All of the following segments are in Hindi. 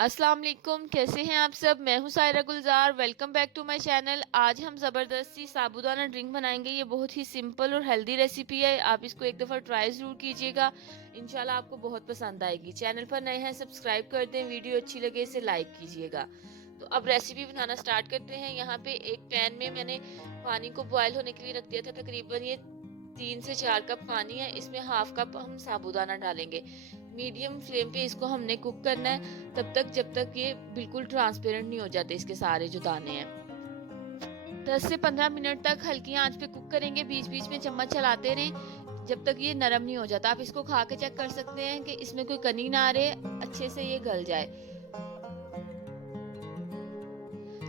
अस्सलाम वालेकुम, कैसे हैं आप सब। मैं हूं Saira Gulzar. Welcome back to my channel. आज हम ज़बरदस्ती साबूदाना ड्रिंक बनाएंगे। ये बहुत ही सिंपल और हेल्दी रेसिपी है। आप इसको एक दफ़ा ट्राई ज़रूर कीजिएगा, इंशाल्लाह आपको बहुत पसंद आएगी। चैनल पर नए हैं सब्सक्राइब कर दें, वीडियो अच्छी लगे इसे लाइक कीजिएगा। तो अब रेसिपी बनाना स्टार्ट करते हैं। यहाँ पे एक पैन में मैंने पानी को बॉयल होने के लिए रख दिया था। तकरीबन ये 3 से 4 कप पानी है। इसमें हाफ कप हम साबूदाना डालेंगे। मीडियम फ्लेम पे इसको हमने कुक करना है तब तक जब तक ये बिल्कुल ट्रांसपेरेंट नहीं हो जाते इसके सारे जो दाने हैं। 10 से 15 मिनट तक हल्की आंच पे कुक करेंगे। बीच बीच में चम्मच चलाते रहें जब तक ये नरम नहीं हो जाता। आप इसको खा के चेक कर सकते हैं कि इसमें कोई कनी ना आ रहे, अच्छे से ये गल जाए।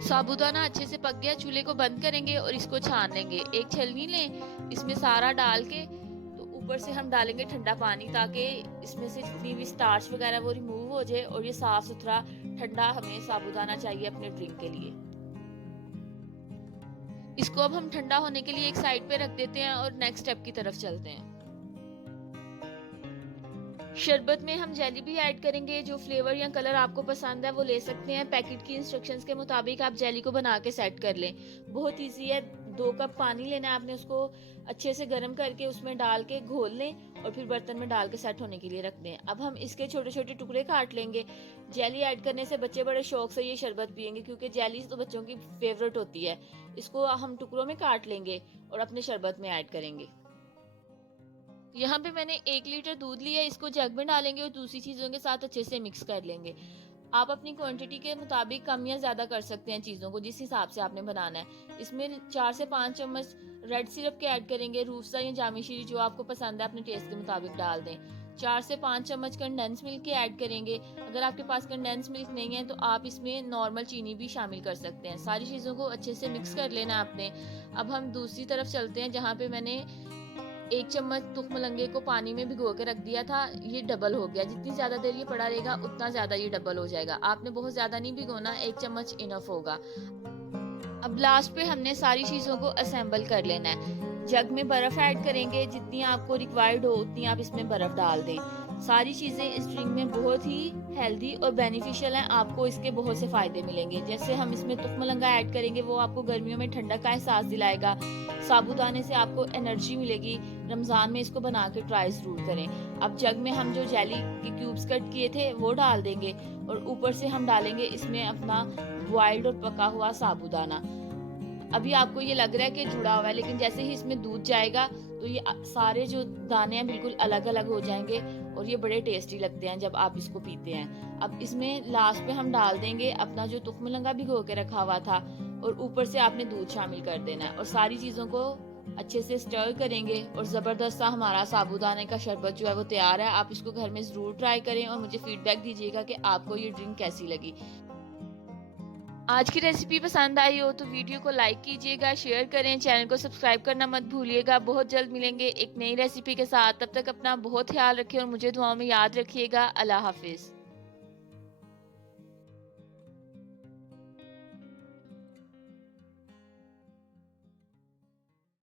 साबूदाना अच्छे से पक गया, चूल्हे को बंद करेंगे और इसको छान लेंगे। एक छलनी लें, इसमें सारा डाल के तो ऊपर से हम डालेंगे ठंडा पानी, ताकि इसमें से जितनी भी स्टार्च वगैरह वो रिमूव हो जाए और ये साफ सुथरा ठंडा हमें साबूदाना चाहिए अपने ड्रिंक के लिए। इसको अब हम ठंडा होने के लिए एक साइड पे रख देते हैं और नेक्स्ट स्टेप की तरफ चलते हैं। शरबत में हम जेली भी ऐड करेंगे। जो फ्लेवर या कलर आपको पसंद है वो ले सकते हैं। पैकेट की इंस्ट्रक्शंस के मुताबिक आप जेली को बना के सेट कर लें। बहुत इजी है। 2 कप पानी लेना है आपने, उसको अच्छे से गर्म करके उसमें डाल के घोल लें और फिर बर्तन में डाल के सेट होने के लिए रख दें। अब हम इसके छोटे छोटे टुकड़े काट लेंगे। जेली ऐड करने से बच्चे बड़े शौक से ये शरबत पियेंगे, क्योंकि जेली तो बच्चों की फेवरेट होती है। इसको हम टुकड़ों में काट लेंगे और अपने शरबत में ऐड करेंगे। यहाँ पे मैंने 1 लीटर दूध लिया, इसको जग में डालेंगे और दूसरी चीज़ों के साथ अच्छे से मिक्स कर लेंगे। आप अपनी क्वांटिटी के मुताबिक कम या ज़्यादा कर सकते हैं चीज़ों को, जिस हिसाब से आपने बनाना है। इसमें 4 से 5 चम्मच रेड सिरप के ऐड करेंगे। रूफसा या जामी शीरी जो आपको पसंद है अपने टेस्ट के मुताबिक डाल दें। 4 से 5 चम्मच कंडेंस मिल्क के ऐड करेंगे। अगर आपके पास कंडेंस मिल्क नहीं है तो आप इसमें नॉर्मल चीनी भी शामिल कर सकते हैं। सारी चीज़ों को अच्छे से मिक्स कर लेना आपने। अब हम दूसरी तरफ चलते हैं, जहाँ पे मैंने 1 चम्मच तुखमलंगे को पानी में भिगो के रख दिया था। ये डबल हो गया। जितनी ज्यादा देर ये पड़ा रहेगा उतना ज्यादा ये डबल हो जाएगा। आपने बहुत ज्यादा नहीं भिगोना, 1 चम्मच इनफ होगा। अब लास्ट पे हमने सारी चीजों को असेंबल कर लेना है। जग में बर्फ ऐड करेंगे, जितनी आपको रिक्वायर्ड हो उतनी आप इसमें बर्फ डाल दें। सारी चीजें इस ड्रिंक में बहुत ही हेल्दी और बेनिफिशियल हैं। आपको इसके बहुत से फायदे मिलेंगे। जैसे हम इसमें तुखमलंगा ऐड करेंगे, वो आपको गर्मियों में ठंडक का एहसास दिलाएगा। साबूदाने से आपको एनर्जी मिलेगी। रमजान में इसको बना के ट्राई जरूर करें। अब जग में हम जो जेली के क्यूब्स कट किए थे वो डाल देंगे और ऊपर से हम डालेंगे इसमें अपना बॉइल्ड और पका हुआ साबूदाना। अभी आपको ये लग रहा है कि जुड़ा हुआ है, लेकिन जैसे ही इसमें दूध जाएगा तो ये सारे जो दाने हैं बिल्कुल अलग अलग हो जाएंगे और ये बड़े टेस्टी लगते हैं जब आप इसको पीते हैं। अब इसमें लास्ट पे हम डाल देंगे अपना जो तुखमलंगा भिगो के रखा हुआ था और ऊपर से आपने दूध शामिल कर देना है और सारी चीजों को अच्छे से स्टर करेंगे और जबरदस्त सा हमारा साबूदाने का शरबत जो है वो तैयार है। आप इसको घर में जरूर ट्राई करें और मुझे फीडबैक दीजिएगा कि आपको ये ड्रिंक कैसी लगी। आज की रेसिपी पसंद आई हो तो वीडियो को लाइक कीजिएगा, शेयर करें, चैनल को सब्सक्राइब करना मत भूलिएगा। बहुत जल्द मिलेंगे एक नई रेसिपी के साथ। तब तक अपना बहुत ख्याल रखें और मुझे दुआओं में याद रखिएगा। अल्लाह हाफिज।